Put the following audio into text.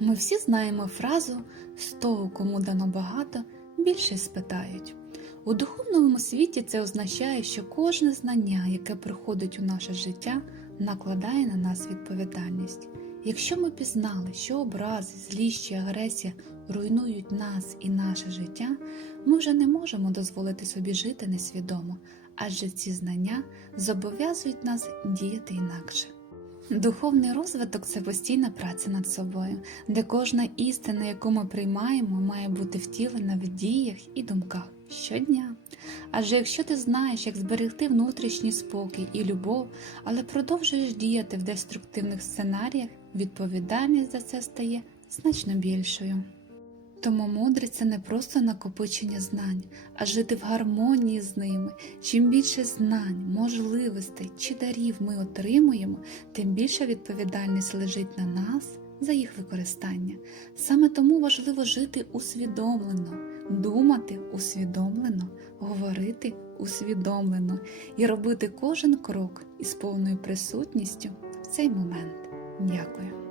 Ми всі знаємо фразу з того, кому дано багато, більше спитають. У духовному світі це означає, що кожне знання, яке приходить у наше життя, накладає на нас відповідальність. Якщо ми пізнали, що образи, злість чи агресія руйнують нас і наше життя, ми вже не можемо дозволити собі жити несвідомо, адже ці знання зобов'язують нас діяти інакше. Духовний розвиток це постійна праця над собою, де кожна істина, яку ми приймаємо, має бути втілена в діях і думках щодня. Адже якщо ти знаєш, як зберегти внутрішній спокій і любов, але продовжуєш діяти в деструктивних сценаріях, відповідальність за це стає значно більшою. Тому мудрість це не просто накопичення знань, а жити в гармонії з ними. Чим більше знань, можливостей чи дарів ми отримуємо, тим більша відповідальність лежить на нас за їх використання. Саме тому важливо жити усвідомлено, думати усвідомлено, говорити усвідомлено і робити кожен крок із повною присутністю в цей момент. Дякую.